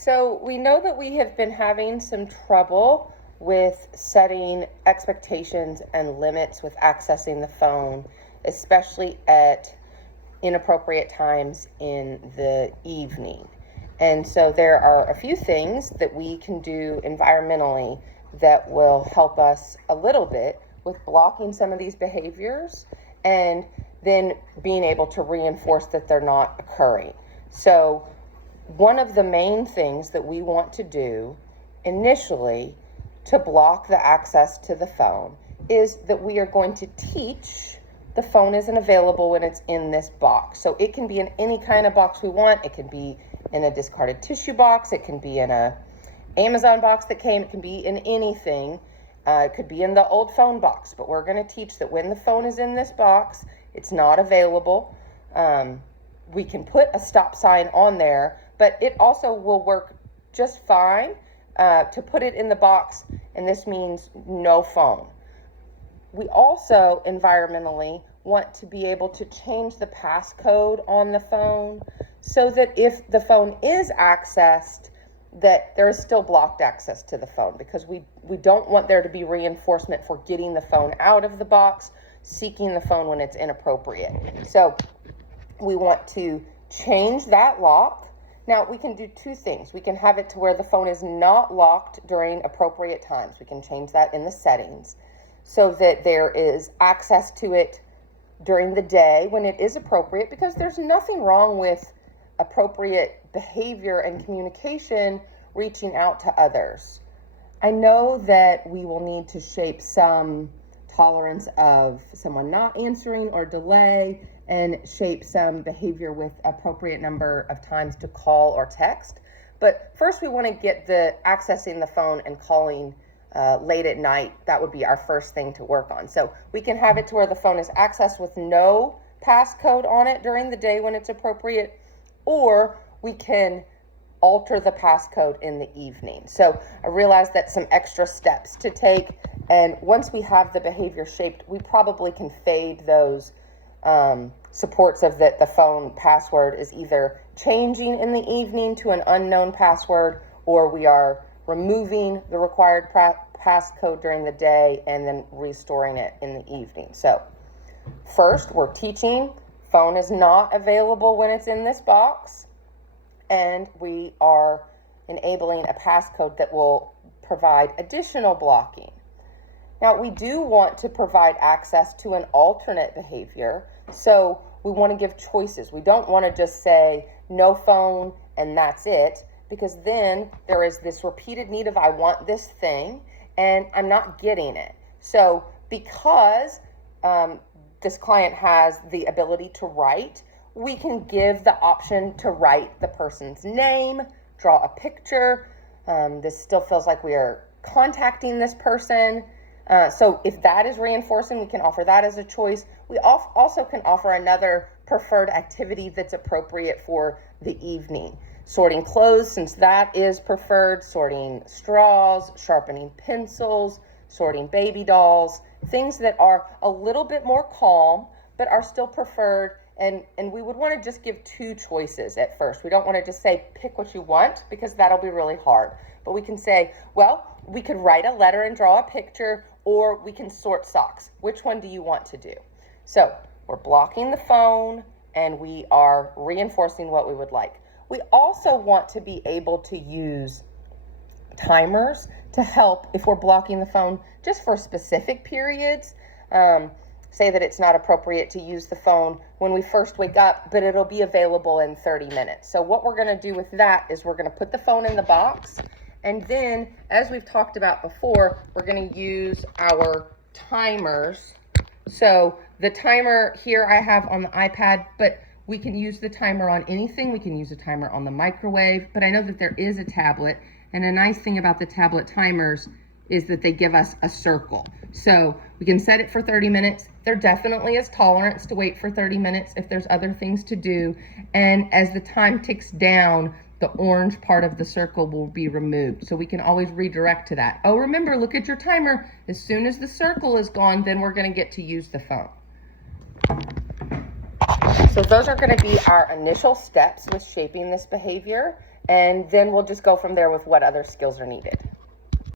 So we know that we have been having some trouble with setting expectations and limits with accessing the phone, especially at inappropriate times in the evening. And so there are a few things that we can do environmentally that will help us a little bit with blocking some of these behaviors and then being able to reinforce that they're not occurring. So one of the main things that we want to do initially to block the access to the phone is that we are going to teach the phone isn't available when it's in this box. So it can be in any kind of box we want. It can be in a discarded tissue box. It can be in a Amazon box that came. It can be in anything. It could be in the old phone box, but we're going to teach that when the phone is in this box, it's not available. We can put a stop sign on there, but it also will work just fine to put it in the box, and this means no phone. We also environmentally want to be able to change the passcode on the phone so that if the phone is accessed, that there is still blocked access to the phone, because we don't want there to be reinforcement for getting the phone out of the box, seeking the phone when it's inappropriate. So we want to change that lock. Now we can do two things. We can have it to where the phone is not locked during appropriate times. We can change that in the settings so that there is access to it during the day when it is appropriate, because there's nothing wrong with appropriate behavior and communication reaching out to others. I know that we will need to shape some tolerance of someone not answering or delay and shape some behavior with appropriate number of times to call or text. But first we want to get the accessing the phone and calling late at night. That would be our first thing to work on. So we can have it to where the phone is accessed with no passcode on it during the day when it's appropriate, or we can alter the passcode in the evening. So I realize that's some extra steps to take, and once we have the behavior shaped, we probably can fade those supports of that the phone password is either changing in the evening to an unknown password, or we are removing the required passcode during the day and then restoring it in the evening. So first, we're teaching phone is not available when it's in this box, and we are enabling a passcode that will provide additional blocking. Now, we do want to provide access to an alternate behavior, so we want to give choices. We don't want to just say no phone and that's it, because then there is this repeated need of I want this thing and I'm not getting it. So because this client has the ability to write, we can give the option to write the person's name, draw a picture. This still feels like we are contacting this person. So if that is reinforcing, we can offer that as a choice. We also can offer another preferred activity that's appropriate for the evening. Sorting clothes, since that is preferred, sorting straws, sharpening pencils, sorting baby dolls, things that are a little bit more calm, but are still preferred. And we would want to just give two choices at first. We don't want to just say, pick what you want, because that'll be really hard. But we can say, well, we could write a letter and draw a picture, or we can sort socks. Which one do you want to do? So we're blocking the phone and we are reinforcing what we would like. We also want to be able to use timers to help if we're blocking the phone just for specific periods. Say that it's not appropriate to use the phone when we first wake up, but it'll be available in 30 minutes. So what we're going to do with that is we're going to put the phone in the box, and then, as we've talked about before, we're going to use our timers. So the timer here I have on the iPad, but we can use the timer on anything. We can use a timer on the microwave, but I know that there is a tablet, and a nice thing about the tablet timers is that they give us a circle. So we can set it for 30 minutes. There definitely is tolerance to wait for 30 minutes if there's other things to do. And as the time ticks down, the orange part of the circle will be removed. So we can always redirect to that. Oh, remember, look at your timer. As soon as the circle is gone, then we're gonna get to use the phone. So those are gonna be our initial steps with shaping this behavior. And then we'll just go from there with what other skills are needed.